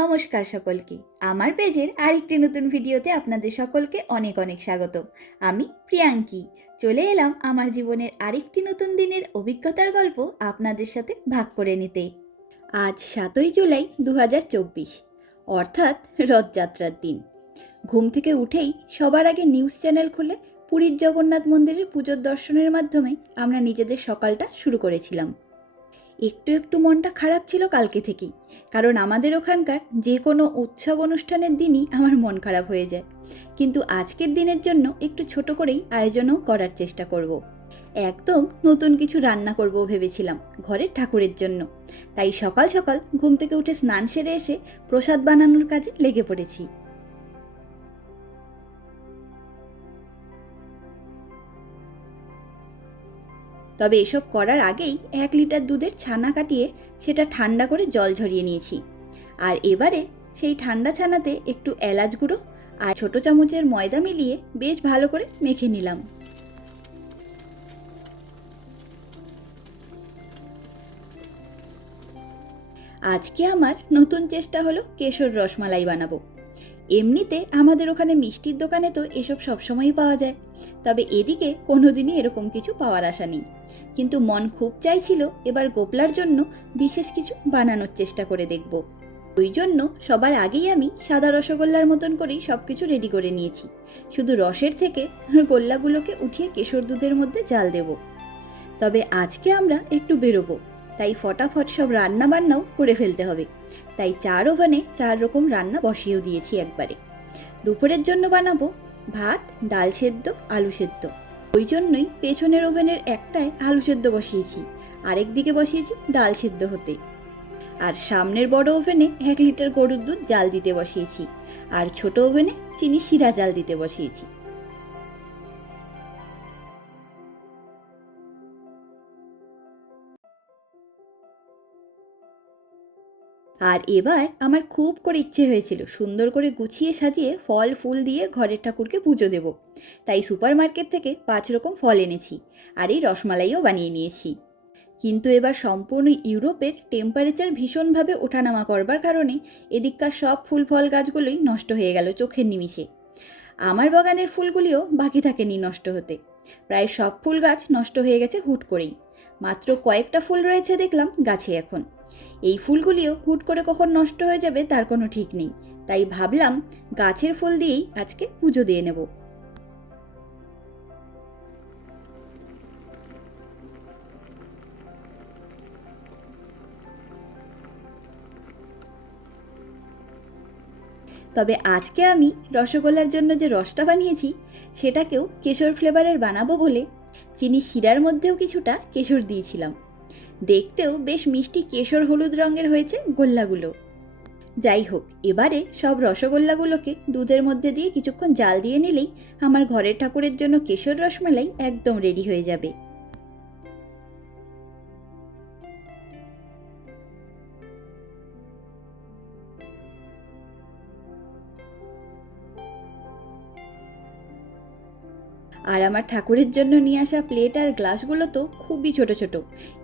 নমস্কার সকলকে। আমার পেজের আরেকটি নতুন ভিডিওতে আপনাদের সকলকে অনেক অনেক স্বাগত। আমি প্রিয়াঙ্কি। চলে এলাম আমার জীবনের আরেকটি নতুন দিনের অভিজ্ঞতার গল্প আপনাদের সাথে ভাগ করে নিতে। আজ সাতই জুলাই দু হাজার চব্বিশ, অর্থাৎ রথযাত্রার দিন। ঘুম থেকে উঠেই সবার আগে নিউজ চ্যানেল খুলে পুরীর জগন্নাথ মন্দিরের পুজোর দর্শনের মাধ্যমে আমরা নিজেদের সকালটা শুরু করেছিলাম। একটু একটু মনটা খারাপ ছিল কালকে থেকেই, কারণ আমাদের ওখানকার যে কোনো উৎসব অনুষ্ঠানের দিনই আমার মন খারাপ হয়ে যায়। কিন্তু আজকের দিনের জন্য একটু ছোট করেই আয়োজনও করার চেষ্টা করব। একদম নতুন কিছু রান্না করব ভেবেছিলাম ঘরের ঠাকুরের জন্য। তাই সকাল সকাল ঘুম থেকে উঠে স্নান সেরে এসে প্রসাদ বানানোর কাজে লেগে পড়েছি। তবে এসব করার আগেই এক লিটার দুধের ছানা কাটিয়ে সেটা ঠান্ডা করে জল ঝরিয়ে নিয়েছি। আর এবারে সেই ঠান্ডা ছানাতে একটু এলাচ গুঁড়ো আর ছোটো চামচের ময়দা মিলিয়ে বেশ ভালো করে মেখে নিলাম। আজকে আমার নতুন চেষ্টা হলো কেশর রসমালাই বানাবো। এমনিতে আমাদের ওখানে মিষ্টির দোকানে তো এসব সবসময়ই পাওয়া যায়। তবে এদিকে কোনোদিনই এরকম কিছু পাওয়ার আশা নেই। কিন্তু মন খুব চাইছিল এবার গোপলার জন্য বিশেষ কিছু বানানোর চেষ্টা করে দেখব। ওই জন্য সবার আগেই আমি সাদা রসগোল্লার মতন করেই সব কিছু রেডি করে নিয়েছি। শুধু রসের থেকে গোল্লাগুলোকে উঠিয়ে কেশর দুধের মধ্যে জাল দেব। তবে আজকে আমরা একটু বেরোবো। তাই ফটাফট সব রান্না বান্নাও করে ফেলতে হবে। তাই চার ওভেনে চার রকম রান্না বসিয়েও দিয়েছি একবারে। দুপুরের জন্য বানাবো ভাত, ডাল সেদ্ধ, আলু সেদ্ধ। ওই জন্যই পেছনের ওভেনের একটায় আলু সেদ্ধ বসিয়েছি, আরেক দিকে বসিয়েছি ডাল সেদ্ধ হতে। আর সামনের বড় ওভেনে এক লিটার গরুর দুধ জাল দিতে বসিয়েছি, আর ছোট ওভেনে চিনি শিরা জাল দিতে বসিয়েছি। আর এবার আমার খুব করে ইচ্ছে হয়েছিল সুন্দর করে গুছিয়ে সাজিয়ে ফল ফুল দিয়ে ঘরের ঠাকুরকে পুজো দেব। তাই সুপার মার্কেট থেকে পাঁচ রকম ফল এনেছি আর এই রসমালাইও বানিয়ে নিয়েছি। কিন্তু এবার সম্পূর্ণ ইউরোপের টেম্পারেচার ভীষণভাবে ওঠানামা করবার কারণে এদিককার সব ফুল ফল গাছগুলোই নষ্ট হয়ে গেল চোখের নিমিষে। আমার বাগানের ফুলগুলিও বাকি থাকেনি নষ্ট হতে। প্রায় সব ফুল গাছ নষ্ট হয়ে গেছে হুট করেই। মাত্র কয়েকটা ফুল রয়েছে দেখলাম গাছে এখন। এই ফুলগুলিও হুট করে কখন নষ্ট হয়ে যাবে তার কোনো ঠিক নেই। তাই ভাবলাম গাছের ফুল দিয়েই আজকে পুজো দিয়ে নেব। তবে আজকে আমি রসগোল্লার জন্য যে রসটা বানিয়েছি, সেটাকেও কেশর ফ্লেভারের বানাবো বলে চিনি শিরার মধ্যেও কিছুটা কেশর দিয়েছিলাম। দেখতেও বেশ মিষ্টি কেশর হলুদ রঙের হয়েছে গোল্লাগুলো। যাই হোক, এবারে সব রসগোল্লাগুলোকে দুধের মধ্যে দিয়ে কিছুক্ষণ জাল দিয়ে নিলেই আমার ঘরের ঠাকুরের জন্য কেশর রসমালাই একদম রেডি হয়ে যাবে। আর আমার ঠাকুরের জন্য নিয়ে আসা প্লেট আর গ্লাসগুলো তো খুবই ছোট ছোট।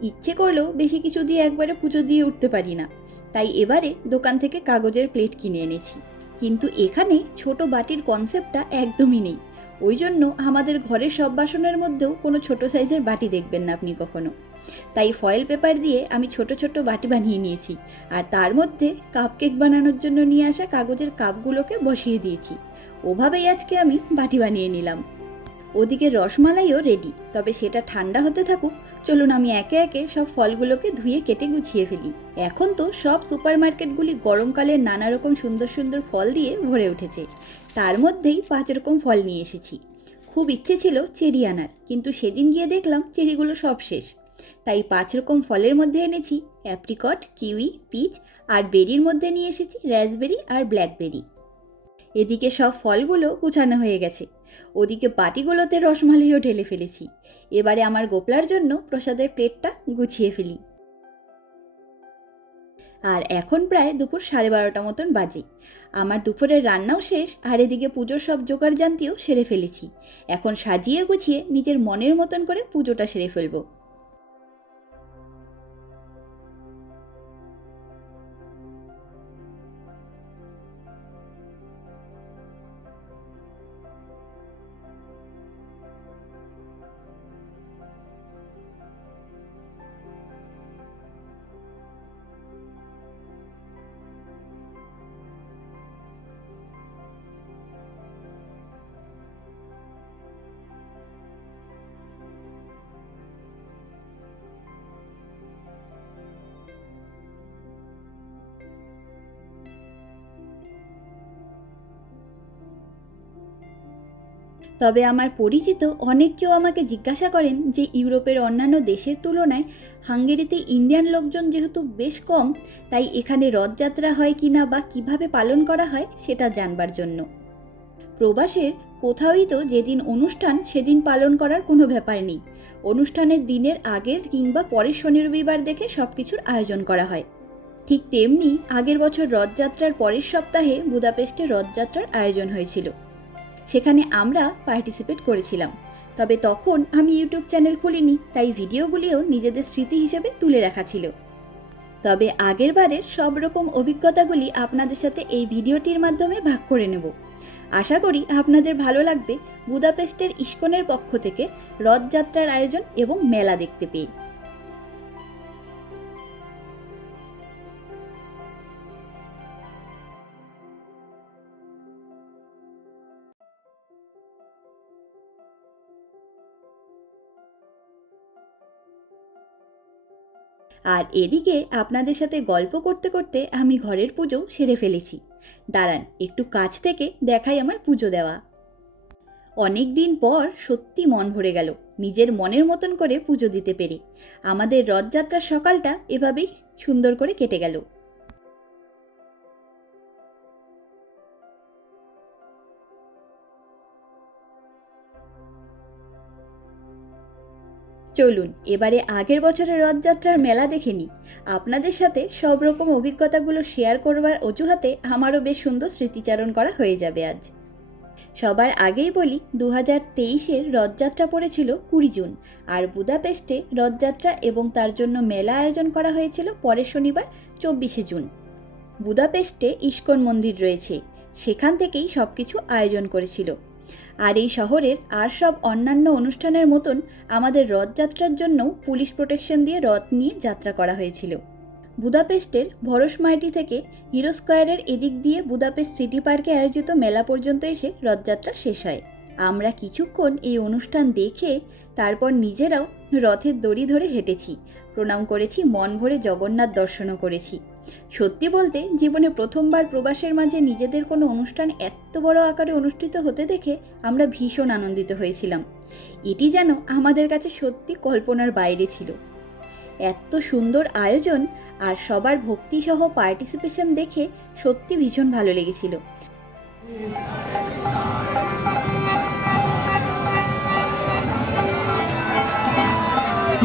ইচ্ছে করলেও বেশি কিছু দিয়ে একবারে পুজো দিয়ে উঠতে পারি না। তাই এবারে দোকান থেকে কাগজের প্লেট কিনে এনেছি। কিন্তু এখানে ছোট বাটির কনসেপ্টটা একদমই নেই। ওই জন্য আমাদের ঘরের সব বাসনের মধ্যেও কোনো ছোট সাইজের বাটি দেখবেন না আপনি কখনো। তাই ফয়েল পেপার দিয়ে আমি ছোট ছোট বাটি বানিয়ে নিয়েছি। আর তার মধ্যে কাপ কেক বানানোর জন্য নিয়ে আসা কাগজের কাপগুলোকে বসিয়ে দিয়েছি। ওভাবেই আজকে আমি বাটি বানিয়ে নিলাম। ওদিকে রসমালাইও রেডি তবে সেটা ঠান্ডা হতে থাকুক। চলুন আমি একে একে সব ফলগুলোকে ধুয়ে কেটে গুছিয়ে ফেলি। এখন তো সব সুপার মার্কেটগুলি গরমকালে নানা রকম সুন্দর সুন্দর ফল দিয়ে ভরে উঠেছে। তার মধ্যেই পাঁচ রকম ফল নিয়ে এসেছি। খুব ইচ্ছে ছিল চেরি আনার, কিন্তু সেদিন গিয়ে দেখলাম চেরিগুলো সব শেষ। তাই পাঁচ রকম ফলের মধ্যে এনেছি অ্যাপ্রিকট কিউই পিচ আর বেরির মধ্যে নিয়ে এসেছি র্যাসবেরি আর ব্ল্যাকবেরি এদিকে সব ফলগুলো গুছানো হয়ে গেছে। ওদিকে বাটিগুলোতে রসমালাইও ঢেলে ফেলেছি। এবারে আমার গোপলার জন্য প্রসাদের প্লেটটা গুছিয়ে ফেলি। আর এখন প্রায় দুপুর সাড়ে বারোটা মতন বাজে। আমার দুপুরের রান্নাও শেষ, আর এদিকে পুজোর সব জোগাড় জানতিও সেরে ফেলেছি। এখন সাজিয়ে গুছিয়ে নিজের মনের মতন করে পুজোটা সেরে ফেলব। তবে আমার পরিচিত অনেক কেউ আমাকে জিজ্ঞাসা করেন যে ইউরোপের অন্যান্য দেশের তুলনায় হাঙ্গেরিতে ইন্ডিয়ান লোকজন যেহেতু বেশ কম, তাই এখানে রথযাত্রা হয় কি না বা কীভাবে পালন করা হয় সেটা জানবার জন্য। প্রবাসের কোথাওই তো যেদিন অনুষ্ঠান সেদিন পালন করার কোনো ব্যাপার নেই। অনুষ্ঠানের দিনের আগের কিংবা পরের শনি রবিবার দেখে সব কিছুর আয়োজন করা হয়। ঠিক তেমনি আগের বছর রথযাত্রার পরের সপ্তাহে বুদাপেস্টে রথযাত্রার আয়োজন হয়েছিল। সেখানে আমরা পার্টিসিপেট করেছিলাম। তবে তখন আমি ইউটিউব চ্যানেল খুলিনি, তাই ভিডিওগুলিও নিজেদের স্মৃতি হিসেবে তুলে রাখা ছিল। তবে আগের বারের সব রকম অভিজ্ঞতাগুলি আপনাদের সাথে এই ভিডিওটির মাধ্যমে ভাগ করে নেব। আশা করি আপনাদের ভালো লাগবে বুদাপেস্টের ইস্কনের পক্ষ থেকে রথযাত্রার আয়োজন এবং মেলা দেখতে পেয়ে। আর এদিকে আপনাদের সাথে গল্প করতে করতে আমি ঘরের পুজো সেরে ফেলেছি। দাঁড়ান, একটু কাছ থেকে দেখাই আমার পুজো দেওয়া। অনেক দিন পর সত্যি মন ভরে গেল, নিজের মনের মতন করে পুজো দিতে পেরে। আমাদের রথযাত্রার সকালটা এভাবেই সুন্দর করে কেটে গেল। চলুন, এবারে আগের বছরের রথযাত্রার মেলা দেখে নিই। আপনাদের সাথে সব রকম অভিজ্ঞতাগুলো শেয়ার করবার অজুহাতে আমারও বেশ সুন্দর স্মৃতিচারণ করা হয়ে যাবে আজ। সবার আগেই বলি দু হাজার তেইশের রথযাত্রা পড়েছিল কুড়ি জুন, আর বুদাপেস্টে রথযাত্রা এবং তার জন্য মেলা আয়োজন করা হয়েছিল পরের শনিবার, চব্বিশে জুন। বুদাপেস্টে ইস্কন মন্দির রয়েছে, সেখান থেকেই সব কিছু আয়োজন করেছিল। আর এই শহরের আর সব অন্যান্য অনুষ্ঠানের মতন আমাদের রথযাত্রার জন্য পুলিশ প্রোটেকশন দিয়ে রথ নিয়ে যাত্রা করা হয়েছিল। বুদাপেস্টের ভরসমাইটি থেকে হিরো স্কোয়ারের এদিক দিয়ে বুদাপেস্ট সিটি পার্কে আয়োজিত মেলা পর্যন্ত এসে রথযাত্রা শেষ হয়। আমরা কিছুক্ষণ এই অনুষ্ঠান দেখে তারপর নিজেরাও রথের দড়ি ধরে হেঁটেছি, প্রণাম করেছি, মন ভরে জগন্নাথ দর্শনও করেছি। সত্যি বলতে, জীবনে প্রথমবার প্রবাসের মাঝে নিজেদের কোনো অনুষ্ঠান এত বড় আকারে অনুষ্ঠিত হতে দেখে আমরা ভীষণ আনন্দিত হয়েছিলাম। এটি যেন আমাদের কাছে সত্যি কল্পনার বাইরে ছিল। এত সুন্দর আয়োজন আর সবার ভক্তিসহ পার্টিসিপেশন দেখে সত্যি ভীষণ ভালো লেগেছিল।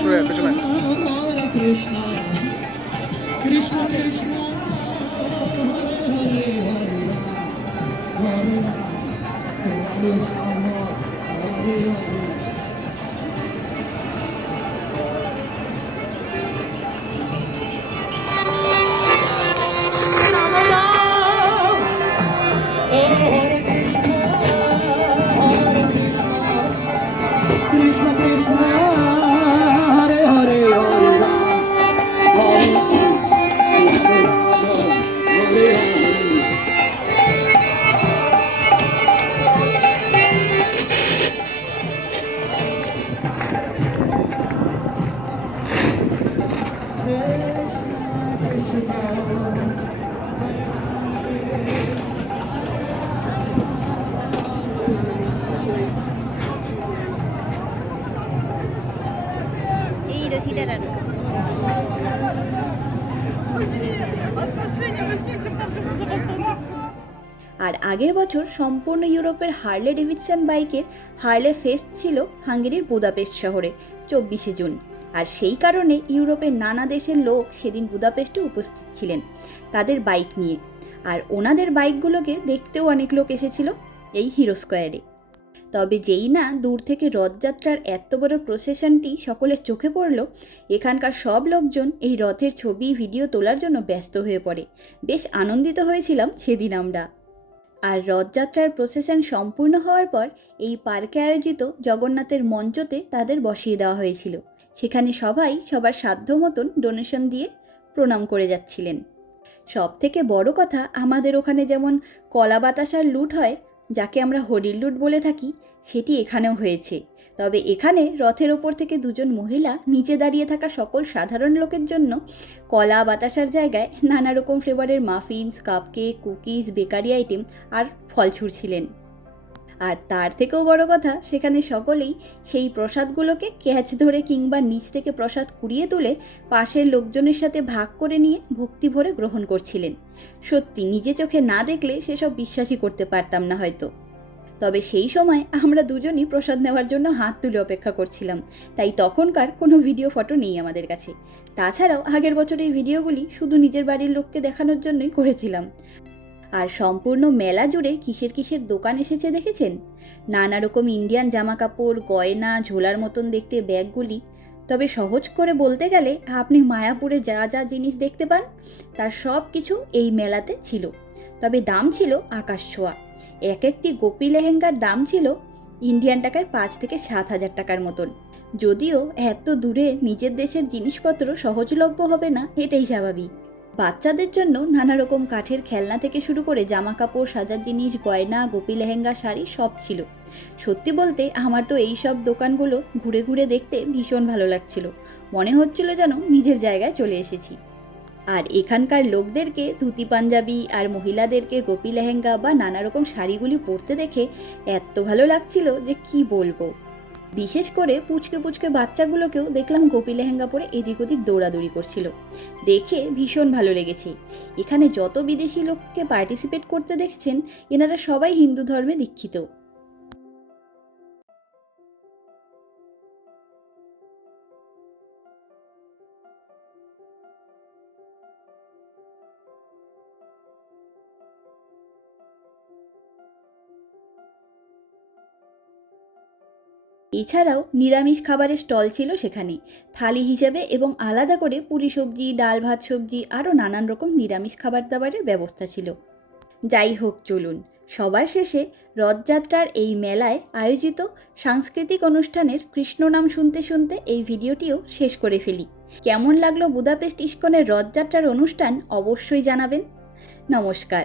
চলে পেছনে আয়। Hare Krishna Krishna আর আগের বছর সম্পূর্ণ ইউরোপের হার্লে ডেভিডসন বাইকের হার্লে ফেস্ট ছিল হাঙ্গেরির বুদাপেস্ট শহরে, চব্বিশে জুন। আর সেই কারণে ইউরোপের নানা দেশের লোক সেদিন বুদাপেস্টে উপস্থিত ছিলেন তাদের বাইক নিয়ে। আর ওনাদের বাইকগুলোকে দেখতেও অনেক লোক এসেছিল এই হিরো স্কোয়ারে। তবে যেই না দূর থেকে রথযাত্রার এত বড় প্রসেশনটি সকলের চোখে পড়ল, এখানকার সব লোকজন এই রথের ছবি ভিডিও তোলার জন্য ব্যস্ত হয়ে পড়ে। বেশ আনন্দিত হয়েছিলাম সেদিন আমরা। আর রথযাত্রার প্রসেশন সম্পূর্ণ হওয়ার পর এই পার্কে আয়োজিত জগন্নাথের মঞ্চতে তাদের বসিয়ে দেওয়া হয়েছিল। সেখানে সবাই সবার সাধ্য মতন ডোনেশন দিয়ে প্রণাম করে যাচ্ছিলেন। সব থেকে বড় কথা আমাদের ওখানে যেমন কলা বাতাসার লুট হয় যাকে আমরা হরিল্লুট লুট বলে থাকি, সেটি এখানেও হয়েছে। তবে এখানে রথের ওপর থেকে দুজন মহিলা নিচে দাঁড়িয়ে থাকা সকল সাধারণ লোকের জন্য কলা বাতাসার জায়গায় নানা রকম ফ্লেভারের muffins cupcake cookies bakery item আর ফল ছুঁড়ছিলেন আর তার থেকেও বড় কথা, সেখানে সকলেই সেই প্রসাদগুলোকে ক্যাচ ধরে কিংবা নিচ থেকে প্রসাদ কুড়িয়ে তুলে পাশের লোকজনের সাথে ভাগ করে নিয়ে ভক্তি ভরে গ্রহণ করছিলেন। সত্যি, নিজে চোখে না দেখলে সেসব বিশ্বাসই করতে পারতাম না হয়তো। তবে সেই সময় আমরা দুজনই প্রসাদ নেওয়ার জন্য হাত তুলে অপেক্ষা করছিলাম, তাই তখনকার কোনো ভিডিও ফটো নেই আমাদের কাছে। তাছাড়াও আগের বছর এই ভিডিওগুলি শুধু নিজের বাড়ির লোককে দেখানোর জন্যই করেছিলাম। আর সম্পূর্ণ মেলা জুড়ে কিসের কিসের দোকান এসেছে দেখেছেন? নানা রকম ইন্ডিয়ান জামা কাপড় গয়না, ঝোলার মতন দেখতে ব্যাগগুলি। তবে সহজ করে বলতে গেলে আপনি মায়াপুরে যা যা জিনিস দেখতে পান, তার সব কিছু এই মেলাতে ছিল। তবে দাম ছিল আকাশ ছোঁয়া। এক একটি গোপী লেহেঙ্গার দাম ছিল ইন্ডিয়ান টাকায় পাঁচ থেকে সাত হাজার টাকার মতন। যদিও এত দূরে নিজের দেশের জিনিসপত্র সহজলভ্য হবে না, এটাই স্বাভাবিক। বাচ্চাদের জন্য নানা রকম কাঠের খেলনা থেকে শুরু করে জামা কাপড় সাজার জিনিস, গয়না, গোপী লেহেঙ্গা, শাড়ি সব ছিল। সত্যি বলতে আমার তো এই সব দোকানগুলো ঘুরে ঘুরে দেখতে ভীষণ ভালো লাগছিল। মনে হচ্ছিল যেন নিজের জায়গায় চলে এসেছি। আর এখানকার লোকদেরকে, ধুতি পাঞ্জাবি আর মহিলাদেরকে গোপী লেহেঙ্গা বা নানা রকম শাড়িগুলি পরতে দেখে এত ভালো লাগছিল যে কি বলব। বিশেষ করে পুচকে পুচকে বাচ্চাগুলোকেও দেখলাম গোপী লেহেঙ্গা পরে এদিক ওদিক দৌড়াদৌড়ি করছিল। দেখে ভীষণ ভালো লেগেছে। এখানে যত বিদেশি লোককে পার্টিসিপেট করতে দেখছেন, এনারা সবাই হিন্দু ধর্মে দীক্ষিত। এছাড়াও নিরামিষ খাবারের স্টল ছিল সেখানে। থালি হিসেবে এবং আলাদা করে পুরি সবজি, ডাল ভাত সবজি, আরও নানান রকম নিরামিষ খাবার দাবারের ব্যবস্থা ছিল। যাই হোক, চলুন। সবার শেষে রথযাত্রার এই মেলায় আয়োজিত সাংস্কৃতিক অনুষ্ঠানের কৃষ্ণ নাম শুনতে শুনতে এই ভিডিওটিও শেষ করে ফেলি। কেমন লাগল বুদাপেস্ট ইস্কনের রথযাত্রার অনুষ্ঠান অবশ্যই জানাবেন। নমস্কার।